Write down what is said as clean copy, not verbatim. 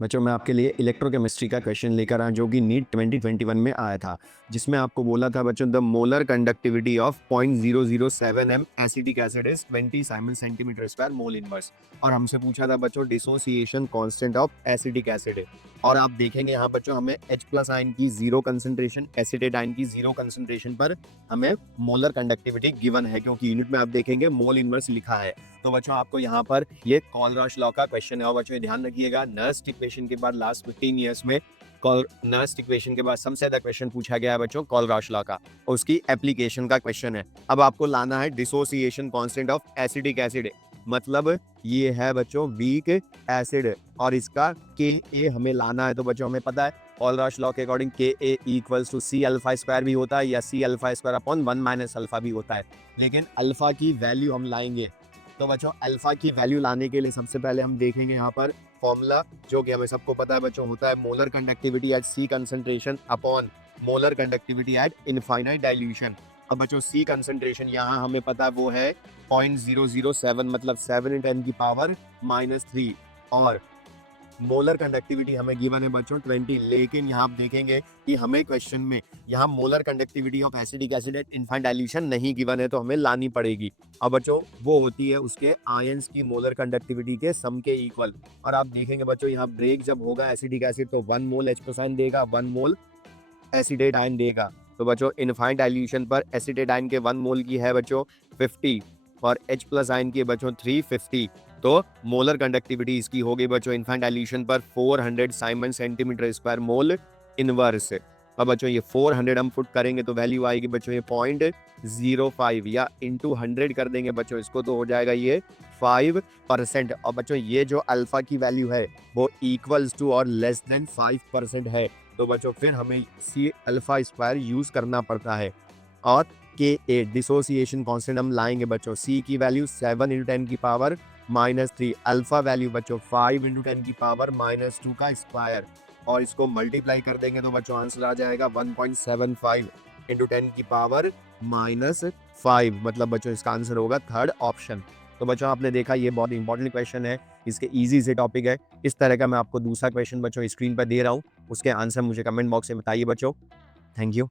बच्चों मैं आपके लिए इलेक्ट्रोकेमिस्ट्री का क्वेश्चन लेकर आया जो कि नीट 2021 में आया था, जिसमें आपको बोला था बच्चों the molar conductivity of 0.007 M acetic acid is 20 siemens centimetre square mole inverse. और हमसे पूछा था बच्चों dissociation constant of acetic acid. और आप देखेंगे यहाँ बच्चों हमें H प्लस आयन की जीरो कंसंट्रेशन, एसिटेट आयन की जीरो कंसंट्रेशन पर हमें मोलर कंडक्टिविटी गिवन है, क्योंकि यूनिट में आप देखेंगे मोल इनवर्स लिखा है। तो बच्चों आपको यहाँ पर ये कॉलराश लॉ का क्वेश्चन है। और बच्चों ध्यान रखिएगा, नर्स्ट इक्वेशन के बाद लास्ट 15 ईयर्स में नर्स्ट इक्वेशन के बाद सबसे ज्यादा क्वेश्चन पूछा गया है बच्चों कॉलराश लॉ का, और उसकी एप्लीकेशन का क्वेश्चन है। अब आपको लाना है dissociation constant of acetic acid, मतलब ये है बच्चों वीक एसिड, और इसका के हमें लाना है। तो बच्चों हमें पता है कॉलराश लॉ के according K equals to C alpha square भी होता है या C alpha square upon 1 minus alpha भी होता है, लेकिन अल्फा की वैल्यू हम लाएंगे। तो बच्चों अल्फा की वैल्यू लाने के लिए सबसे पहले हम देखेंगे यहाँ पर फॉर्मूला, जो कि हमें सबको पता है बच्चों, होता है molar conductivity at C concentration upon molar conductivity at infinite dilution. अब बच्चों सी कंसंट्रेशन यहाँ हमें पता है वो है 0.007, मतलब 7 × 10⁻³ और मोलर कंडक्टिविटी हमें गिवन है बच्चों 20। लेकिन यहाँ आप देखेंगे कि हमें क्वेश्चन में यहाँ molar conductivity of acetic acid eight infinite dilution नहीं गिवन है, तो हमें लानी पड़ेगी। अब बच्चों वो होती है उसके आयंस की मोलर कंडक्टिविटी के सम के इक्वल। और आप देखेंगे बच्चों यहाँ ब्रेक जब होगा एसिटिक एसिड तो 1 मोल H+ आयन देगा, 1 मोल एसिटेट आयन देगा। तो बच्चों इनफाइनाइट डाइल्यूशन पर एसिटेट आयन के 1 मोल की है बच्चों 50 और H+ आयन की बच्चों 350। तो मोलर कंडक्टिविटी इसकी हो गई बच्चों इनफाइनाइट डाइल्यूशन पर 400 Simon centimetre square mole inverse. अब बच्चों ये 400 हम पुट करेंगे तो वैल्यू आएगी बच्चों ये 0.05, या इंटू 100 कर देंगे बच्चों इसको तो हो जाएगा ये 5%। और बच्चों ये जो अल्फा की वैल्यू है वो इक्वल्स टू और लेस देन 5% है, तो बच्चों फिर हमें सी अल्फा स्क्वायर यूज करना पड़ता है। और के ए डिसोसिएशन कांस्टेंट हम लाएंगे बच्चों, सी की वैल्यू 7 × 10⁻³ अल्फा वैल्यू बच्चों 5 × 10⁻² का स्क्वायर, और इसको मल्टीप्लाई कर देंगे तो बच्चों आंसर आ जाएगा 1.75 × 10⁻⁵, मतलब बच्चों इसका आंसर होगा थर्ड ऑप्शन। तो बच्चों आपने देखा ये बहुत इंपॉर्टेंट क्वेश्चन है, इसके इजी से टॉपिक है। इस तरह का मैं आपको दूसरा क्वेश्चन बच्चों स्क्रीन पर दे रहा हूँ, उसके आंसर मुझे कमेंट बॉक्स में बताइए बच्चों। Thank you.